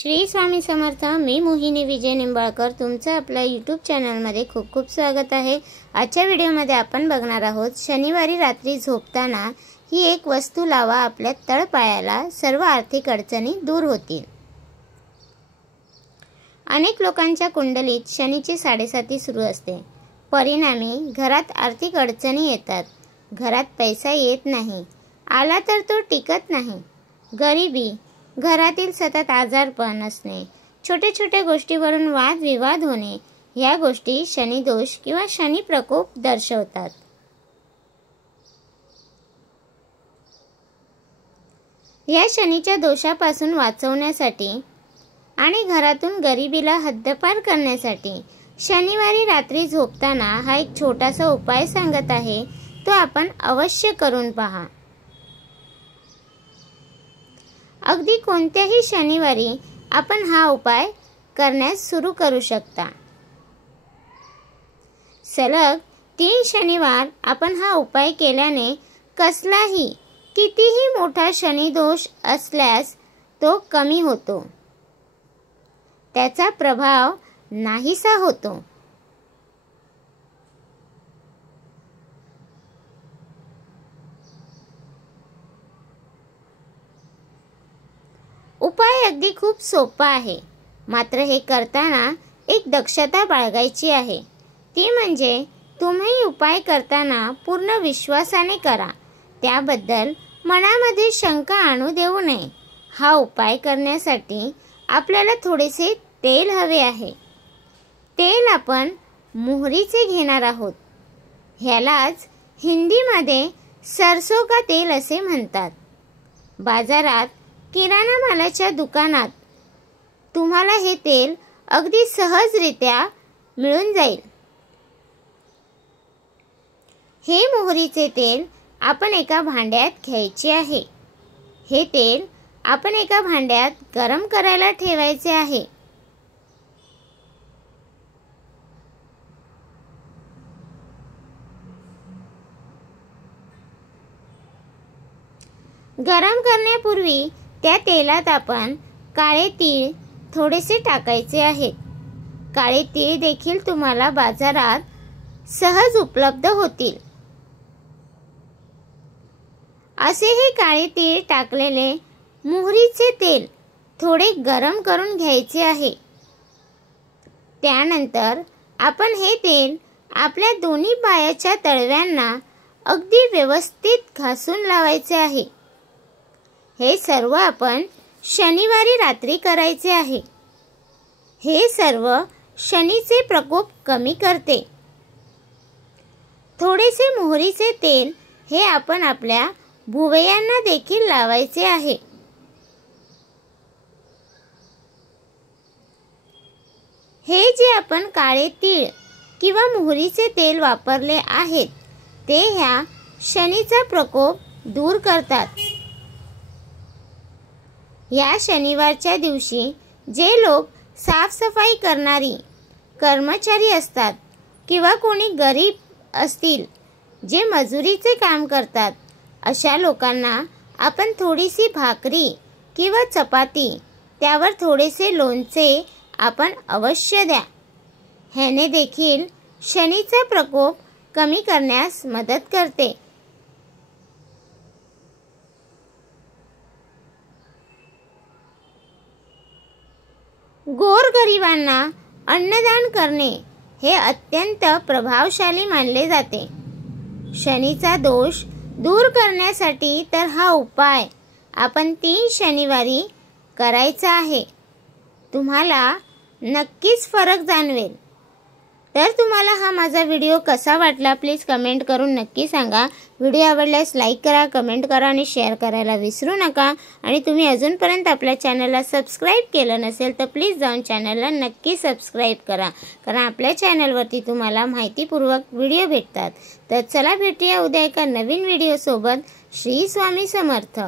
श्री स्वामी समर्थ। मी मोहिनी विजय निंबाळकर तुमचं आपल्या यूट्यूब चॅनलमध्ये खूप खूप स्वागत आहे। आजच्या व्हिडिओमध्ये आपण बघणार आहोत शनिवारी रात्री झोपताना ही एक वस्तू लावा, आपल्या तळपायाला सर्व आर्थिक अडचणी दूर होतील। अनेक लोकांच्या कुंडलीत शनीची 7.5 सुरू असते, परिणामी घरात आर्थिक अडचणी येतात। घरात पैसा येत नाही, आला तर तो टिकत नाही। गरिबी, घरातील सतत आजारपण असणे, छोट्या छोट्या गोष्टीवरून वादविवाद होणे, या गोष्टी शनी दोष किंवा शनी प्रकोप दर्शवतात। या शनीच्या दोषापासून वाचवण्यासाठी आणि घरातून गरिबीला हद्दपार करण्यासाठी शनिवारी रात्री झोपताना हा एक छोटासा उपाय सांगत आहे, तो आपण अवश्य करून पहा। अगदी कोणत्याही शनिवारी आपण हा उपाय करण्यास सुरू करू शकता। सलग 3 शनिवार आपण हा उपाय केल्याने कसलाही कितीही मोठा शनी दोष असल्यास तो कमी होतो, त्याचा प्रभाव नाहीसा होतो। उपाय अगदी खूप सोपा आहे, मात्र हे करताना एक दक्षता बाळगायची आहे। ती म्हणजे तुम्ही उपाय करताना पूर्ण विश्वासाने करा, त्याबद्दल मनामध्ये शंका आणू देऊ नये। हा उपाय करण्यासाठी आपल्याला थोडेसे तेल हवे आहे। तेल आपण मोहरीचे घेणार आहोत। ह्यालाच हिंदीमध्ये सरसों का तेल असे म्हणतात। बाजारात किराणा मालाच्या दुकानात तुम्हाला हे तेल अगदी सहजरित्या मिळून जाईल। हे मोहरीचे तेल आपण एका भांड्यात घ्यायचे आहे। हे तेल आपण एका भांड्यात गरम करायला ठेवायचे आहे। गरम करण्यापूर्वी त्या तेलात आपण काळे तीळ थोडेसे टाकायचे आहेत। काळे तीळ देखील तुम्हाला बाजारात सहज उपलब्ध होतील। असे हे काळे तीळ टाकलेले मोहरीचे तेल थोडे गरम करून घ्यायचे आहे। त्यानंतर आपण हे तेल आपल्या दोन्ही पायाच्या तळव्यांना अगदी व्यवस्थित घासून लावायचे आहे। हे सर्व आपण शनिवारी रात्री करायचे आहे। हे सर्व शनीचे प्रकोप कमी करते। थोडेसे मोहरीचे तेल हे आपण आपल्या भुवयांना देखील लावायचे आहे। हे जे आपण काळे तीळ किंवा मोहरीचे तेल वापरले आहेत, ते ह्या शनीचा प्रकोप दूर करतात। या शनिवारच्या दिवशी जे लोक साफसफाई करणारी कर्मचारी असतात किंवा कोणी गरीब असतील जे मजुरीचे काम करतात, अशा लोकांना आपण थोडीशी भाकरी किंवा चपाती, त्यावर थोडेसे लोणचे आपण अवश्य द्या। ह्याने देखील शनीचा प्रकोप कमी करण्यास मदत करते। गोरगरिबांना अन्नदान करणे हे अत्यंत प्रभावशाली मानले जाते। शनीचा दोष दूर करण्यासाठी तर हा उपाय आपण 3 शनिवारी करायचा आहे। तुम्हाला नक्कीच फरक जाणवेल। तर तुम्हाला हा माझा व्हिडिओ कसा वाटला प्लीज कमेंट करून नक्की सांगा। व्हिडिओ आवडल्यास लाईक करा, कमेंट करा आणि शेअर करायला विसरू नका। आणि तुम्ही अजूनपर्यंत आपल्या चॅनलला सबस्क्राईब केलं नसेल तर प्लीज जाऊन चॅनलला नक्की सबस्क्राईब करा, कारण आपल्या चॅनलवरती तुम्हाला माहितीपूर्वक व्हिडिओ भेटतात। तर चला भेटूया उद्या एका नवीन व्हिडिओ सोबत। श्री स्वामी समर्थ।